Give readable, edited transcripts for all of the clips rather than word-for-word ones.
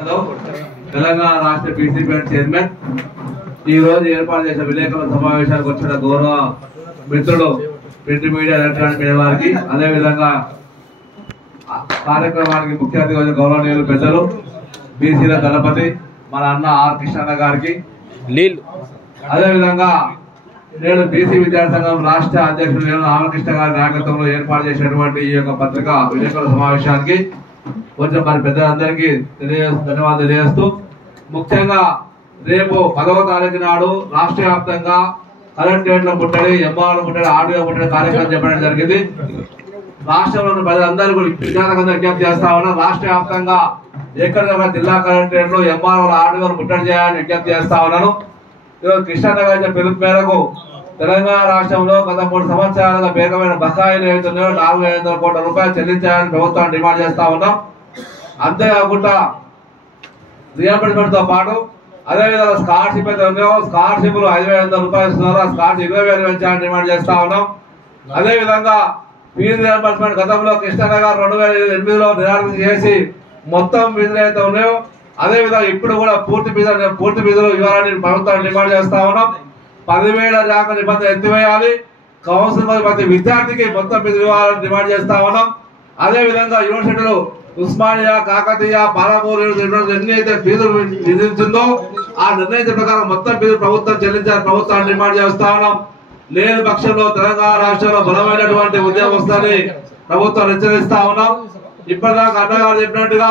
తెలంగాణ రాష్ట్ర BCP chairman ఈ రోజు ఏర్పాటు చేసిన విలేకరుల సమావేశానికి వచ్చిన గౌరవ మిత్రులు ప్రింట్ మీడియా ఎలక్ట్రానిక్ మీడియా వారికి, అదేవిధంగా కార్యక్రమానికి ముఖ్య అతిథి గౌరవనీయులు పెద్దలు బీసీల దళపతి మన అన్న ఆర్ కృష్ణ గారికి, అదేవిధంగా నేను బీసీ విద్యార్థి సంఘం రాష్ట్ర అధ్యక్షుడు నేను రామకృష్ణ గారి నాయకత్వంలో ఏర్పాటు చేసినటువంటి ఈ యొక్క పత్రికా విలేకరుల సమావేశానికి కొంచెం మరి పెద్దలందరికీ ధన్యవాదాలు తెలియజేస్తూ, ముఖ్యంగా రేపు 10వ తారీఖు నాడు రాష్ట్ర వ్యాప్తంగా కలెక్టరేట్ల ముట్టడి, ఎంఆర్ఓ ముట్టడి, ఆర్డీఓ ముట్టడి కార్యక్రమం చెప్పడం జరిగింది. రాష్ట్రంలోని ప్రజలందరూ విద్యార్థులందరూ విజ్ఞప్తి చేస్తా ఉన్నా, రాష్ట్ర వ్యాప్తంగా ఎక్కడికక్కడ జిల్లా కలెక్టరేట్లు, ఎంఆర్ఓ, ఆర్డీఓ ముట్టడి చేయాలని విజ్ఞప్తి చేస్తా ఉన్నాను. ఈరోజు కృష్ణనగర్ పిలుపు మేరకు తెలంగాణ రాష్ట్రంలో గత 3 సంవత్సరాలుగా పేరుమైన బకాయిలు ఏదైతున్నాయో 4,500 కోట్ల రూపాయలు చెల్లించాలని ప్రభుత్వాన్ని డిమాండ్ చేస్తా ఉన్నాం. అంతేకాకుండా రియంబర్స్మెంట్ తో పాటు అదేవిధంగా స్కాలర్షిప్ అయితే ఉన్నాయో స్కాలర్షిప్లు 5,500 రూపాయలు ఇస్తున్నారు, ఆ స్కాలర్షిప్ 20,000 పెంచాలని డిమాండ్ చేస్తా ఉన్నాం. అదేవిధంగా ఫీజు రియంబర్స్మెంట్ గతంలో కృష్ణనగర్ 2008లో నిరాకరణ చేసి మొత్తం ఫీజులు అయితే ఉన్నాయో అదేవిధంగా ఇప్పుడు కూడా పూర్తి ఫీజులు ఇవ్వాలని ప్రభుత్వాన్ని డిమాండ్ చేస్తా ఉన్నాం. 10,000 ర్యాంకు నిబంధన ఎత్తివేయాలి, కౌన్సిలింగ్ ప్రతి విద్యార్థికి మొత్తం ఫీజులు ఇవ్వాలని డిమాండ్ చేస్తా ఉన్నాం. అదేవిధంగా యూనివర్సిటీలు ఉస్మానియా, కాకతీయ, పాలమూరు ఎన్ని అయితే ఫీజులు విధించిందో ఆ నిర్ణయించిన ప్రకారం మొత్తం ఫీజు ప్రభుత్వం చెల్లించాలని ప్రభుత్వాన్ని డిమాండ్ చేస్తా ఉన్నాం. లేని పక్షంలో తెలంగాణ రాష్ట్రంలో బలమైనటువంటి ఉద్యమం వస్తుందని ప్రభుత్వం హెచ్చరిస్తా ఉన్నాం. ఇప్పటిదాకా అన్నగారు చెప్పినట్టుగా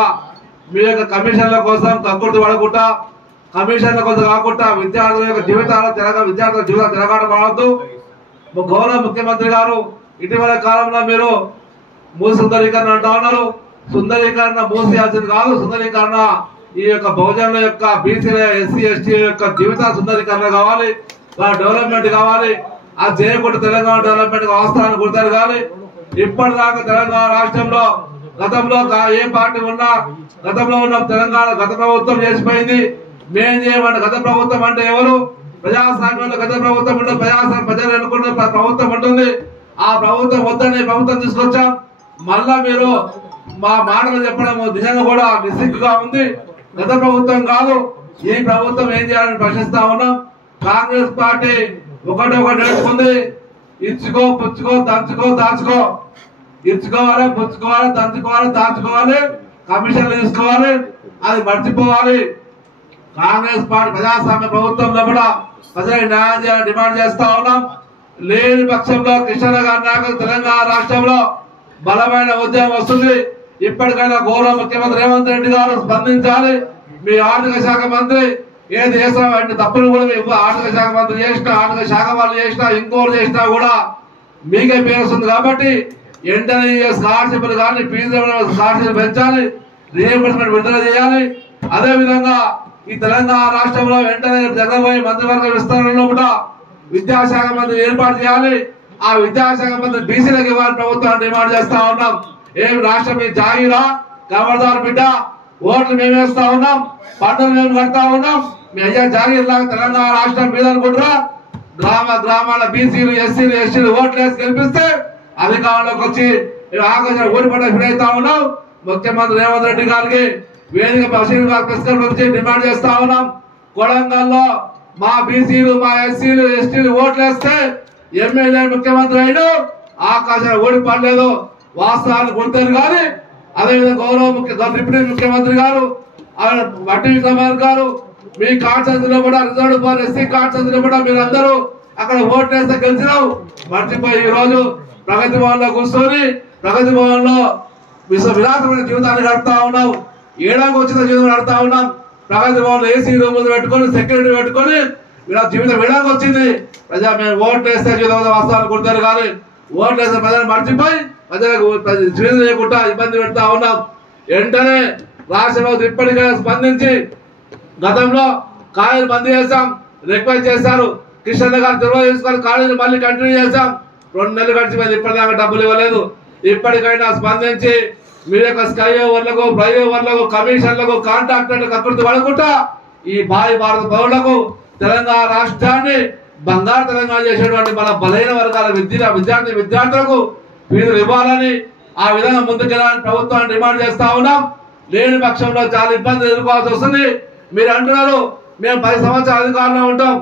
మీ యొక్క కమిషన్ల కోసం కక్కుర్తి పడకుండా, కమిషన్ల కోసం కాకుండా విద్యార్థుల యొక్క విద్యార్థుల జీవితాలు తిరగాట పడవద్దు. గౌరవ ముఖ్యమంత్రి గారు ఇటీవల కాలంలో మీరు మూసి సుందరీకరణ అంటా ఉన్నారు. సుందరీకరణ మూసేయాల్సింది కాదు, సుందరీకరణ ఈ యొక్క బహుజనుల యొక్క బీసీల ఎస్సీ ఎస్టీ యొక్క జీవిత సుందరీకరణ కావాలి, డెవలప్మెంట్ కావాలి. అది చేయకుండా తెలంగాణ డెవలప్మెంట్ అవసరాన్ని గుర్తారు కావాలి. ఇప్పటిదాకా తెలంగాణ రాష్ట్రంలో గతంలో ఏ పార్టీ ఉన్నా గతంలో ఉన్న తెలంగాణ గత ప్రభుత్వం చేసిపోయింది. మేం చేయమంటే గత ప్రభుత్వం అంటే ఎవరు? ప్రజాస్వామ్యంలో గత ప్రభుత్వం ఉంటుంది, ప్రజలు ఎన్నుకున్న ప్రభుత్వం ఉంటుంది. ఆ ప్రభుత్వం వద్దని ప్రభుత్వం తీసుకొచ్చాం. మళ్ళా మీరు మా మాటలు చెప్పడం నిజంగా కూడా నిస్సిగ్గుగా ఉంది. గత ప్రభుత్వం కాదు, ఈ ప్రభుత్వం ఏం చేయాలని ప్రశ్నిస్తా ఉన్నాం. కాంగ్రెస్ పార్టీ ఒకటి నేర్చుకుంది, ఇచ్చుకో పుచ్చుకో దంచుకో దాచుకో. ఇచ్చుకోవాలి, పుచ్చుకోవాలి, దంచుకోవాలి, దాచుకోవాలి, కమిషన్లు తీసుకోవాలి, అది మర్చిపోవాలి. కాంగ్రెస్ పార్టీ ప్రజాస్వామ్య ప్రభుత్వంలో కూడా ప్రజలకు న్యాయం చేయాలని డిమాండ్ చేస్తా ఉన్నాం. లేని పక్షంలో కృష్ణనగర్ నాయకులు తెలంగాణ రాష్ట్రంలో బలమైన ఉద్యమం వస్తుంది. ఇప్పటికైనా గౌరవ ముఖ్యమంత్రి రేవంత్ రెడ్డి గారు స్పందించాలి. మీ ఆర్థిక శాఖ మంత్రి ఏది చేసినా అన్ని తప్పులు కూడా మీ ఆర్థిక శాఖ మంత్రి చేసినా, ఆర్థిక శాఖ వాళ్ళు చేసినా, ఇంకోరు చేసినా కూడా మీకే పేరు వస్తుంది. కాబట్టి వెంటనే స్కాలర్షిప్లు కానీ ఫీజు స్కాలర్షిప్ పెంచాలి, రీఎంబర్స్మెంట్ విడుదల చేయాలి. అదేవిధంగా ఈ తెలంగాణ రాష్ట్రంలో వెంటనే జరగబోయే మంత్రివర్గ విస్తరణలో కూడా విద్యాశాఖ మంత్రి ఏర్పాటు చేయాలి. ఆ విద్యాశాఖ మంత్రి బీసీలకు ఇవ్వాలని ప్రభుత్వాన్ని డిమాండ్ చేస్తా ఉన్నాం. ఏం రాష్ట్రం మీ జాగిరా ఖబర్దార్ బిడ్డ, ఓట్లు మేము వేస్తా ఉన్నాం, పన్నులు మేము కడతా ఉన్నాం. మీ అయ్యా జాగీర్ లాగా తెలంగాణ రాష్ట్రం మీద అనుకుంటారా? గ్రామాల బీసీలు ఎస్సీలు ఎస్టీలు ఓట్లు వేసి గెలిపిస్తే అధికారంలోకి వచ్చి ఆకాశం ఓడిపడ్డ ఫిరైతా ఉన్నాం. ముఖ్యమంత్రి రేవంత్ రెడ్డి గారికి వేదిక పరిశీలన డిమాండ్ చేస్తా ఉన్నాం. కొడంగల్లో మా బీసీలు మా ఎస్సీలు ఎస్టీలు ఓట్లు వేస్తే ఎమ్మెల్యే ముఖ్యమంత్రి అయినా ఆకాశం ఓడిపడలేదు, వాస్తవాన్ని గుర్తారు. కానీ అదేవిధంగా గౌరవ డిప్యూటీ ముఖ్యమంత్రి గారు వట్టి కుమార్ గారు మీ కాన్స్టిట్యూన్సీలో కూడా రిజర్వ్ ఫర్ ఎస్సీ కాన్స్టిట్యూన్సీలో కూడా మీరందరూ అక్కడ ఓట్లు వేస్తే గెలిచినావు. మర్చిపోయి ఈ రోజు ప్రగతి భవన్ లో కూర్చొని ప్రగతి భవన్ లో విలాసమైన జీవితాన్ని గడుపుతా ఉన్నావు. ఏడాకి వచ్చిన జీవితం గడుపుతా ఉన్నాం. ప్రగతి భవన్ లో ఏసీ రూములు పెట్టుకొని సెక్యూరిటీ పెట్టుకొని ఇలా జీవితం విడాకి వచ్చింది. ప్రజా మేము ఓట్లు వేస్తే జీవితం వాస్తవాన్ని గుర్తారు. కానీ ఓట్లు వేస్తే ప్రజలు మర్చిపోయి ప్రజలకు జీవితం లేకుండా ఇబ్బంది పెడతా ఉన్నాం. వెంటనే రాష్ట్రంలో ఇప్పటికైనా స్పందించి గతంలో కాలేజీ బంద్ చేశాం, రిక్వెస్ట్ చేశారు. కృష్ణనగర్ తిరుమల తీసుకొని కాలేజీ మళ్ళీ కంటిన్యూ చేశాం. 2 నెలలు గడిచిపోయింది, ఇప్పటిదాకా డబ్బులు ఇవ్వలేదు. ఇప్పటికైనా స్పందించి మీ యొక్క స్కై ఓవర్లకు, ఫ్లై ఓవర్లకు, కమిషన్లకు, కాంట్రాక్టర్లకు అకృతి పడకుండా ఈ భారత పౌరులకు తెలంగాణ రాష్ట్రాన్ని బంగారు తెలంగాణ చేసేటువంటి మన బలహీన వర్గాల విద్యార్థులకు ఫీజులు ఇవ్వాలని, ఆ విధంగా ముందుకెళ్ళాలని ప్రభుత్వాన్ని డిమాండ్ చేస్తా ఉన్నాం. లేని పక్షంలో చాలా ఇబ్బందులు ఎదుర్కోవాల్సి వస్తుంది. మీరు అంటున్నారు మేము 10 సంవత్సరాలు అధికారంలో ఉంటాం,